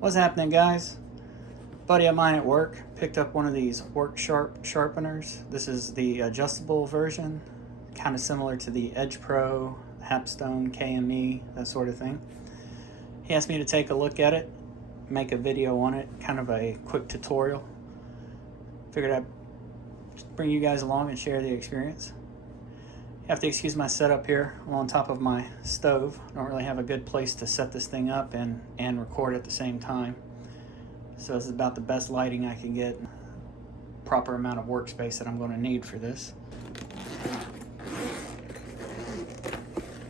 What's happening, guys? Buddy of mine at work picked up one of these work sharpeners. This is the adjustable version, kind of similar to the Edge Pro, Hapstone, KME, that sort of thing. He asked me to take a look at it, make a video on it, kind of a quick tutorial. Figured I'd bring you guys along and share the experience. You have to excuse my setup here. I'm on top of my stove. I don't really have a good place to set this thing up and record at the same time. So this is about the best lighting I can get. Proper amount of workspace that I'm going to need for this.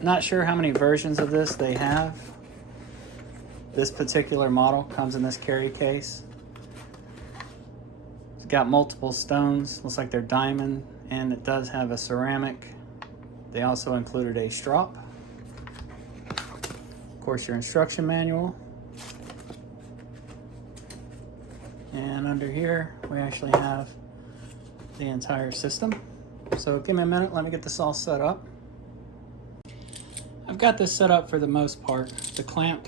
Not sure how many versions of this they have. This particular model comes in this carry case. It's got multiple stones. Looks like they're diamond, and it does have a ceramic. They also included a strop. Of course, your instruction manual. And under here, we actually have the entire system. So give me a minute, let me get this all set up. I've got this set up for the most part. The clamp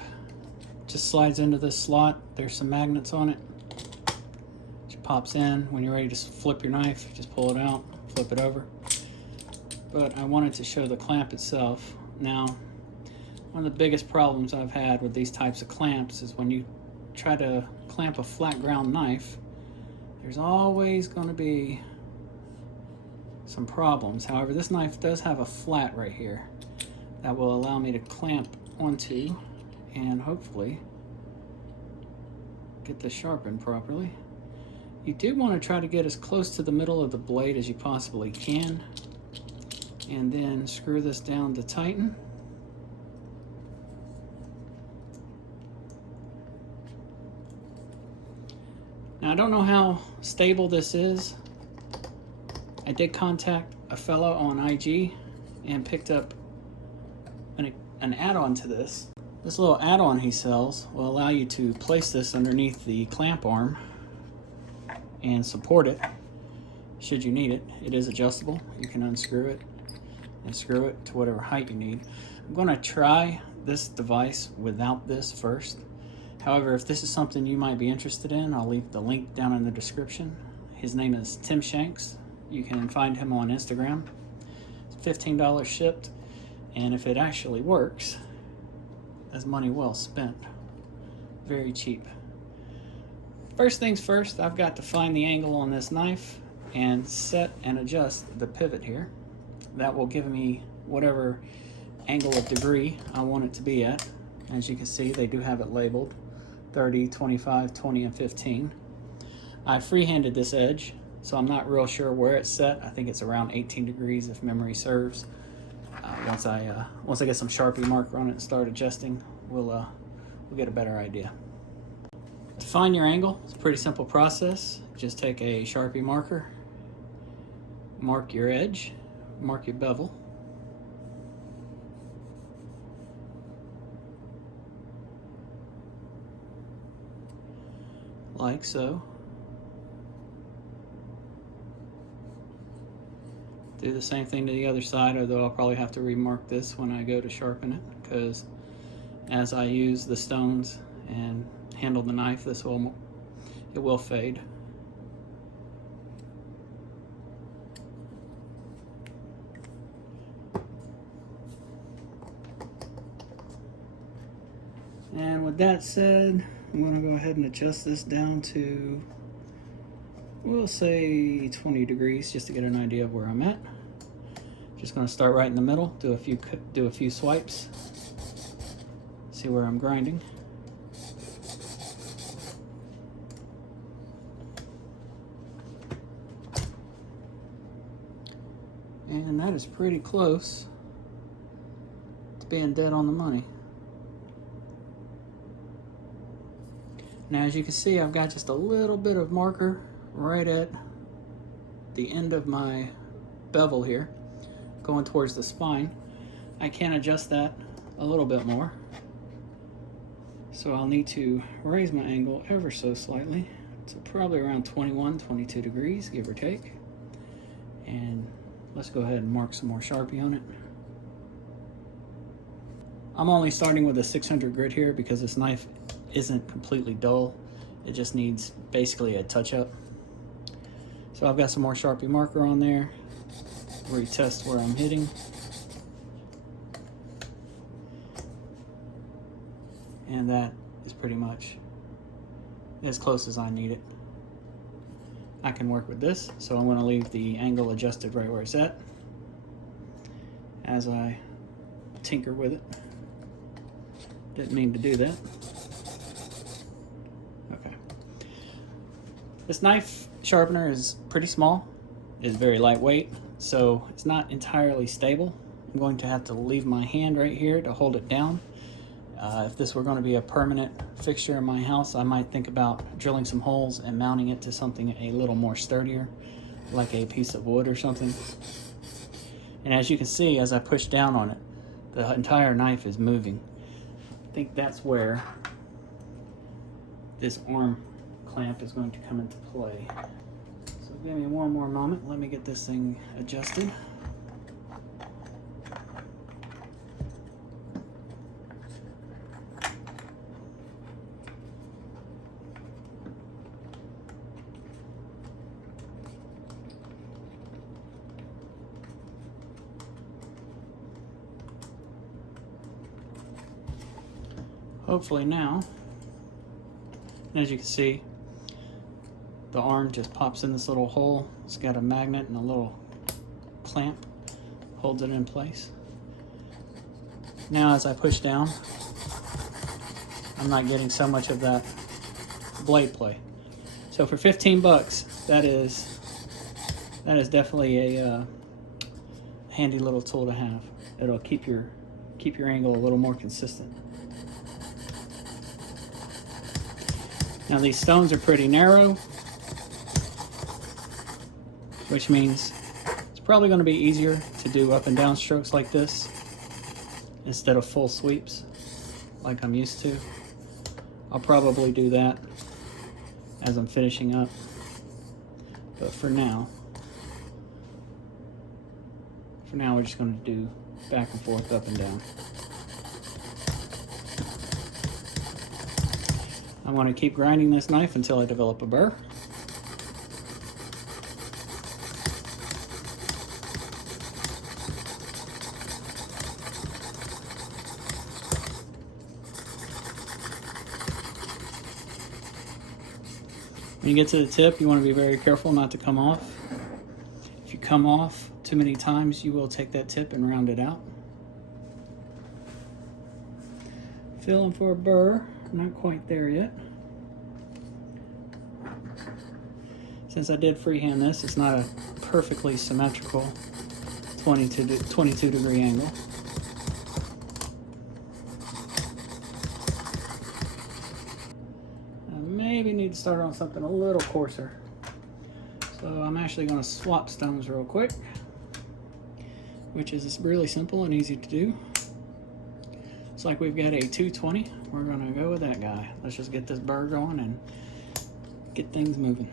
just slides into this slot. There's some magnets on it. It pops in. When you're ready to flip your knife, just pull it out, flip it over. But I wanted to show the clamp itself. Now, one of the biggest problems I've had with these types of clamps is when you try to clamp a flat ground knife, there's always going to be some problems. However, this knife does have a flat right here that will allow me to clamp onto and hopefully get this sharpened properly. You do want to try to get as close to the middle of the blade as you possibly can, and then screw this down to tighten. Now, I don't know how stable this is. I did contact a fellow on IG and picked up an add-on to this. This little add-on he sells will allow you to place this underneath the clamp arm and support it should you need it. It is adjustable. You can unscrew it and screw it to whatever height you need. I'm going to try this device without this first. However, if this is something you might be interested in, I'll leave the link down in the description. His name is Tim Shanks. You can find him on Instagram. It's $15 shipped, and if it actually works, that's money well spent. Very cheap. First things first, I've got to find the angle on this knife and set and adjust the pivot here. That will give me whatever angle of degree I want it to be at. As you can see, they do have it labeled 30, 25, 20, and 15. I freehanded this edge, so I'm not real sure where it's set. I think it's around 18 degrees if memory serves. Once I get some Sharpie marker on it and start adjusting, we'll get a better idea. To find your angle, it's a pretty simple process. Just take a Sharpie marker, mark your edge, mark your bevel. Like so. Do the same thing to the other side, although I'll probably have to remark this when I go to sharpen it, because as I use the stones and handle the knife, it will fade. And with that said, I'm going to go ahead and adjust this down to, we'll say 20 degrees, just to get an idea of where I'm at. Just going to start right in the middle, do a few swipes, see where I'm grinding. And that is pretty close to being dead on the money. Now, as you can see, I've got just a little bit of marker right at the end of my bevel here, going towards the spine. I can adjust that a little bit more. So I'll need to raise my angle ever so slightly to probably around 21, 22 degrees, give or take. And let's go ahead and mark some more Sharpie on it. I'm only starting with a 600 grit here because this knife isn't completely dull. It just needs basically a touch-up. So I've got some more Sharpie marker on there. Retest where I'm hitting. And that is pretty much as close as I need it. I can work with this, so I'm going to leave the angle adjusted right where it's at as I tinker with it. Didn't mean to do that. Okay. This knife sharpener is pretty small. It's very lightweight, so it's not entirely stable. I'm going to have to leave my hand right here to hold it down. If this were going to be a permanent fixture in my house, I might think about drilling some holes and mounting it to something a little more sturdier, like a piece of wood or something. And as you can see, as I push down on it, the entire knife is moving. I think that's where this arm clamp is going to come into play. So give me one more moment. Let me get this thing adjusted. Hopefully now, and as you can see, the arm just pops in this little hole. It's got a magnet and a little clamp, holds it in place. Now as I push down, I'm not getting so much of that blade play. So for 15 bucks, that is definitely a handy little tool to have. It'll keep your angle a little more consistent. Now these stones are pretty narrow, which means it's probably going to be easier to do up and down strokes like this instead of full sweeps like I'm used to. I'll probably do that as I'm finishing up, but for now we're just going to do back and forth, up and down. I want to keep grinding this knife until I develop a burr. When you get to the tip, you want to be very careful not to come off. If you come off too many times, you will take that tip and round it out. Feeling for a burr. Not quite there yet. Since I did freehand this, it's not a perfectly symmetrical 22 degree angle. I maybe need to start on something a little coarser. So I'm actually going to swap stones real quick, which is really simple and easy to do. Looks like we've got a 220. We're going to go with that guy. Let's just get this burr going and get things moving.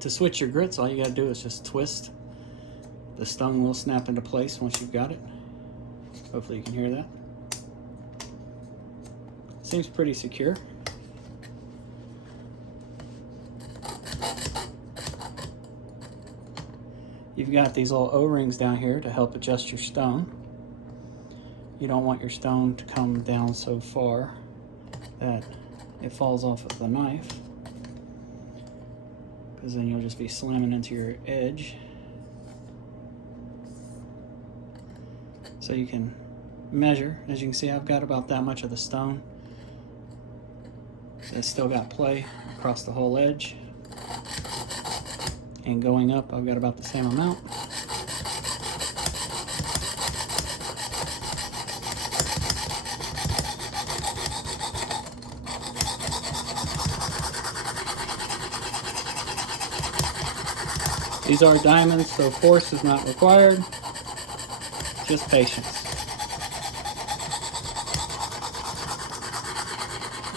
To switch your grits, all you got to do is just twist. The stone will snap into place once you've got it. Hopefully you can hear that. Seems pretty secure. You've got these little O-rings down here to help adjust your stone. You don't want your stone to come down so far that it falls off of the knife, because then you'll just be slamming into your edge. So you can measure. As you can see, I've got about that much of the stone. It's still got play across the whole edge. And going up, I've got about the same amount. These are diamonds, so force is not required, just patience.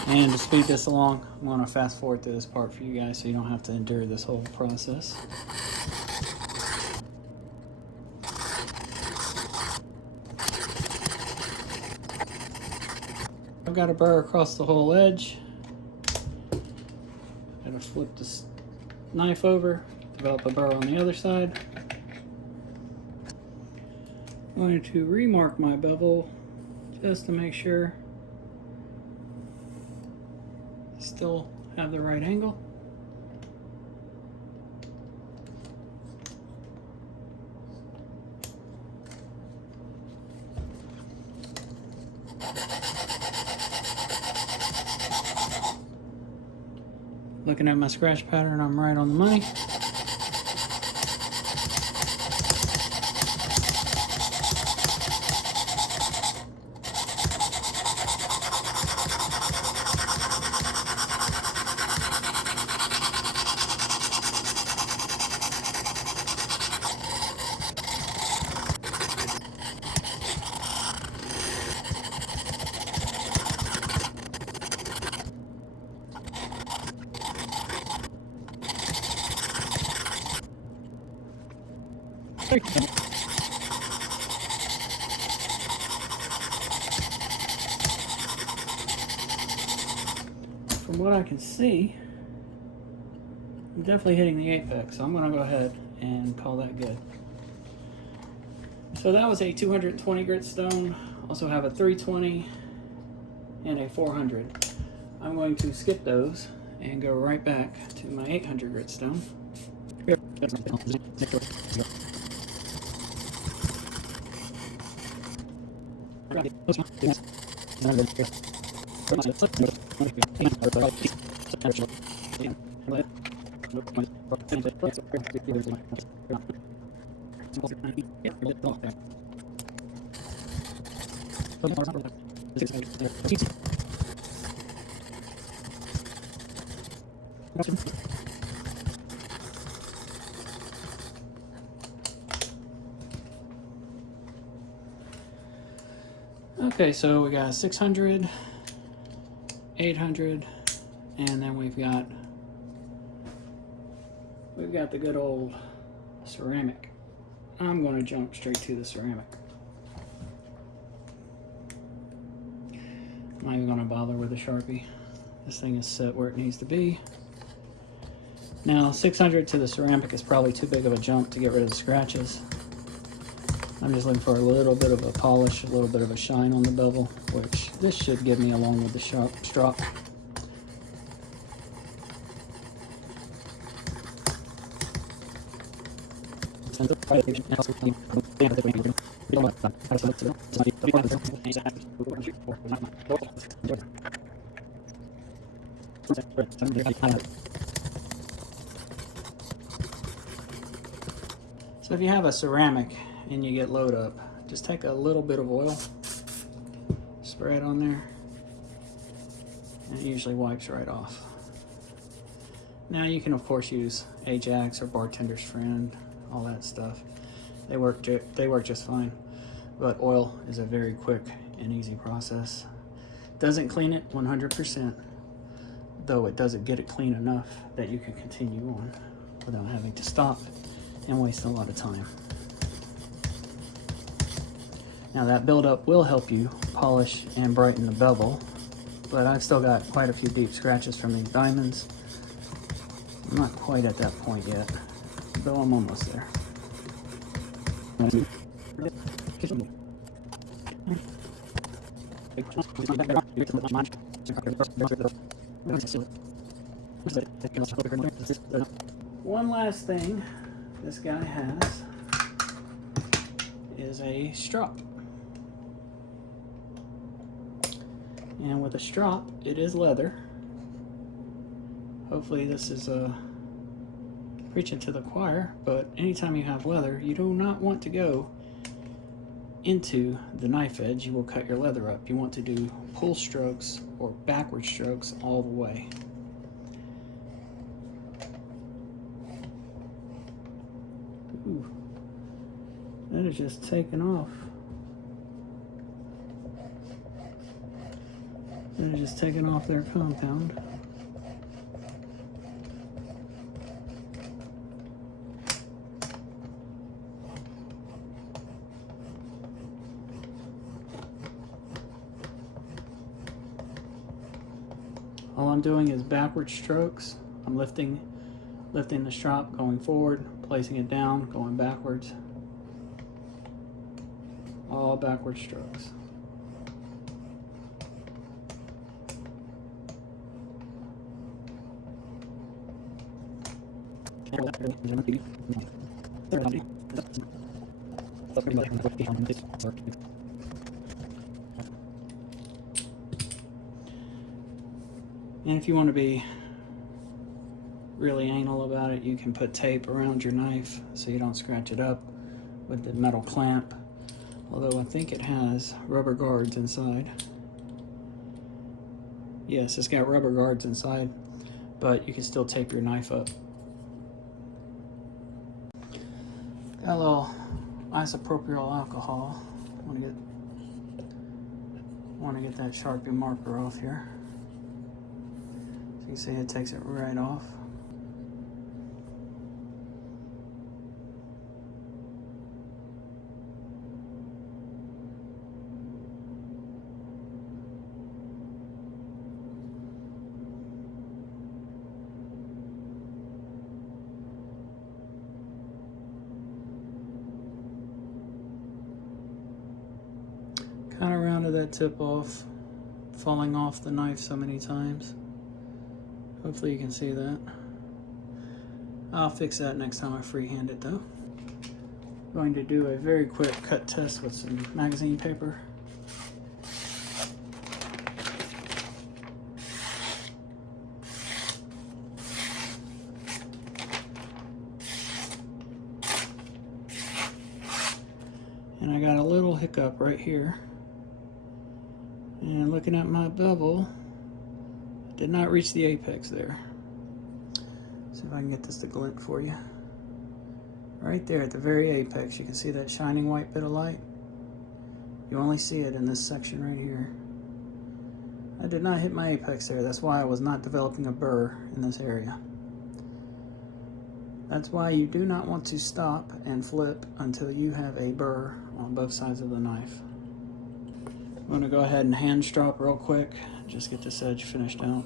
And to speed this along, I'm going to fast forward through this part for you guys so you don't have to endure this whole process. I've got a burr across the whole edge. Gotta flip this knife over, develop a burr on the other side. I'm going to remark my bevel just to make sure I still have the right angle. Looking at my scratch pattern, I'm right on the money. From what I can see, I'm definitely hitting the apex, so I'm going to go ahead and call that good. So that was a 220 grit stone. Also have a 320 and a 400. I'm going to skip those and go right back to my 800 grit stone. Okay, so we got 600, 800, and then we've got the good old ceramic. I'm going to jump straight to the ceramic. I'm not even going to bother with the Sharpie. This thing is set where it needs to be. Now 600 to the ceramic is probably too big of a jump to get rid of the scratches. I'm just looking for a little bit of a polish, a little bit of a shine on the bevel, which this should give me along with the strop. So if you have a ceramic and you get load up, just take a little bit of oil, spray it on there, and it usually wipes right off. Now you can of course use Ajax or Bartender's Friend, all that stuff. They work just fine, but oil is a very quick and easy process. Doesn't clean it 100%, though it doesn't get it clean enough that you can continue on without having to stop and waste a lot of time. Now that buildup will help you polish and brighten the bevel, but I've still got quite a few deep scratches from these diamonds. I'm not quite at that point yet, though I'm almost there. One last thing this guy has is a strop. And with a strop, it is leather. Hopefully this is preaching to the choir, but anytime you have leather, you do not want to go into the knife edge. You will cut your leather up. You want to do pull strokes or backward strokes all the way. Ooh, that is just taking off. That is just taking off their compound. All I'm doing is backward strokes. I'm lifting the strop, going forward, placing it down, going backwards. All backward strokes. And if you want to be really anal about it, you can put tape around your knife so you don't scratch it up with the metal clamp. Although I think it has rubber guards inside. Yes, it's got rubber guards inside, but you can still tape your knife up. Got a little isopropyl alcohol. Want to get that Sharpie marker off here. So you can see it takes it right off. Kind of rounded that tip off, falling off the knife so many times. Hopefully you can see that. I'll fix that next time I freehand it though. Going to do a very quick cut test with some magazine paper. And I got a little hiccup right here. And looking at my bevel, I did not reach the apex there. See if I can get this to glint for you. Right there at the very apex, you can see that shining white bit of light. You only see it in this section right here. I did not hit my apex there. That's why I was not developing a burr in this area. That's why you do not want to stop and flip until you have a burr on both sides of the knife. I'm going to go ahead and hand strop real quick, just get this edge finished out.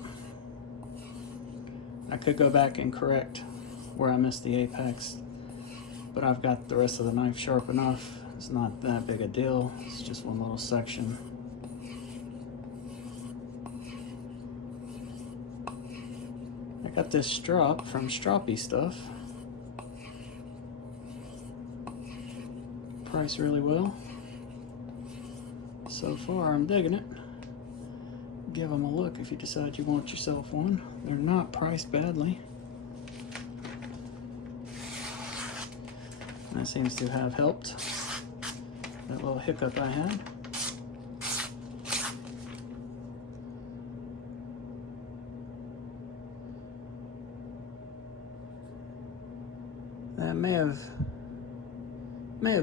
I could go back and correct where I missed the apex, but I've got the rest of the knife sharp enough. It's not that big a deal, it's just one little section. I got this strop from Stroppy Stuff. Priced really well. So far, I'm digging it. Give them a look if you decide you want yourself one. They're not priced badly. That seems to have helped. That little hiccup I had. That may have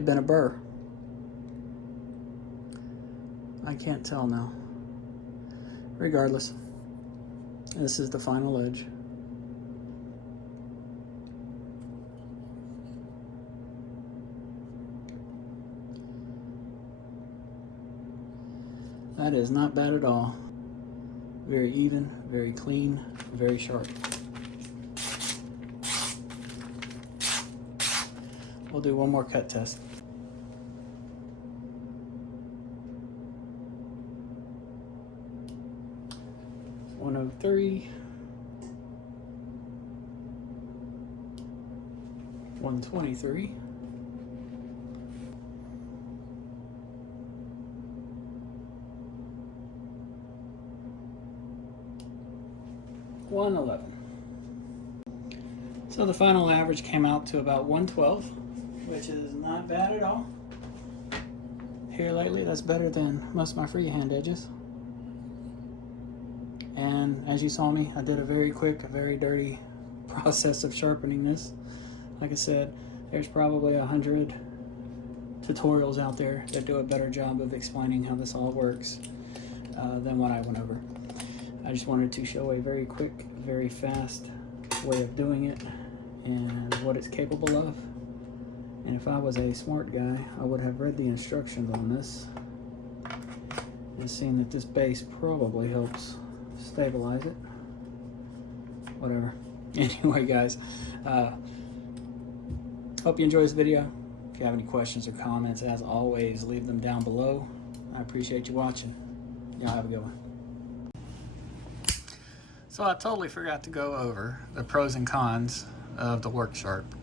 been a burr. I can't tell now. Regardless, this is the final edge. That is not bad at all. Very even, very clean, very sharp. We'll do one more cut test. .103, 123, 111. So the final average came out to about 112, which is not bad at all. Here lately, that's better than most of my freehand edges. And as you saw me, I did a very quick, very dirty process of sharpening this. Like I said, there's probably 100 tutorials out there that do a better job of explaining how this all works than what I went over. I just wanted to show a very quick, very fast way of doing it and what it's capable of. And if I was a smart guy, I would have read the instructions on this and seen that this base probably helps stabilize it. whatever. Anyway, guys, hope you enjoy this video. If you have any questions or comments, as always, leave them down below. I appreciate you watching. Y'all have a good one. So I totally forgot to go over the pros and cons of the work sharp.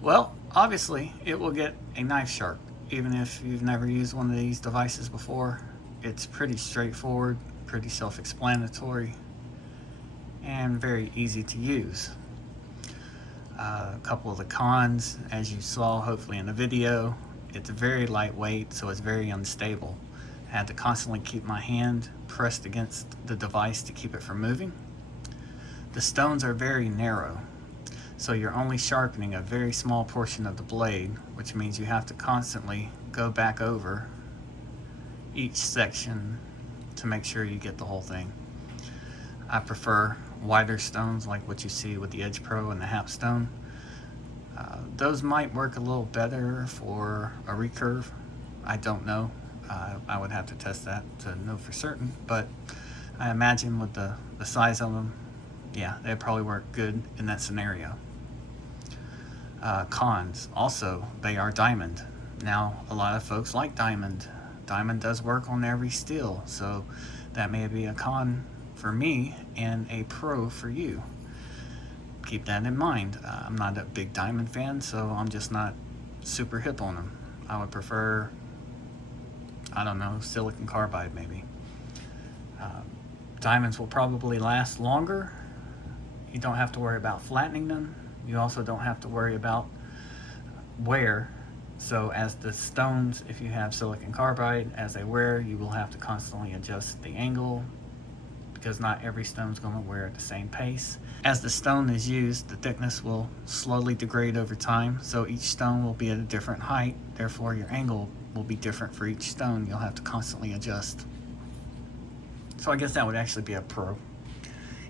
Well, obviously it will get a knife sharp. Even if you've never used one of these devices before, it's pretty straightforward, pretty self-explanatory, and very easy to use. A couple of the cons, as you saw hopefully in the video, it's very lightweight, so it's very unstable. I had to constantly keep my hand pressed against the device to keep it from moving. The stones are very narrow, so you're only sharpening a very small portion of the blade, which means you have to constantly go back over each section to make sure you get the whole thing. I prefer wider stones like what you see with the Edge Pro and the Hap Stone. Those might work a little better for a recurve. I don't know. I would have to test that to know for certain, but I imagine with the size of them, yeah, they'd probably work good in that scenario. Cons, also, they are diamond. Now, a lot of folks like diamond. Diamond does work on every steel, so that may be a con for me and a pro for you. Keep that in mind. I'm not a big diamond fan, so I'm just not super hip on them. I would prefer, I don't know, silicon carbide maybe. Diamonds will probably last longer. You don't have to worry about flattening them. You also don't have to worry about wear. So as the stones, if you have silicon carbide, as they wear, you will have to constantly adjust the angle, because not every stone is going to wear at the same pace. As the stone is used, the thickness will slowly degrade over time, so each stone will be at a different height. Therefore, your angle will be different for each stone. You'll have to constantly adjust. So I guess that would actually be a pro.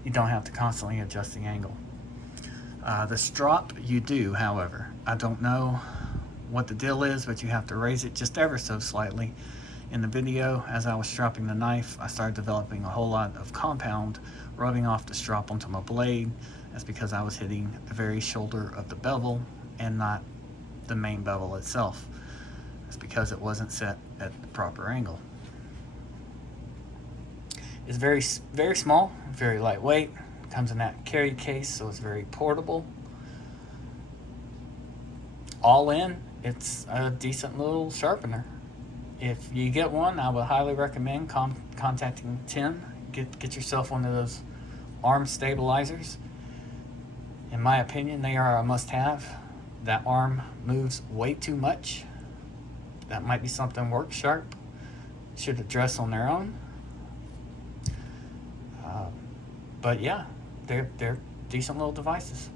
You don't have to constantly adjust the angle. The strop, you do, however. I don't know what the deal is, but you have to raise it just ever so slightly. In the video, as I was stropping the knife, I started developing a whole lot of compound rubbing off the strop onto my blade. That's because I was hitting the very shoulder of the bevel and not the main bevel itself. That's because it wasn't set at the proper angle. It's very, very small, very lightweight. Comes in that carry case, so it's very portable. All in, it's a decent little sharpener. If you get one, I would highly recommend contacting Tim. Get yourself one of those arm stabilizers. In my opinion, they are a must-have. That arm moves way too much. That might be something Work Sharp should address on their own. But yeah, they're decent little devices.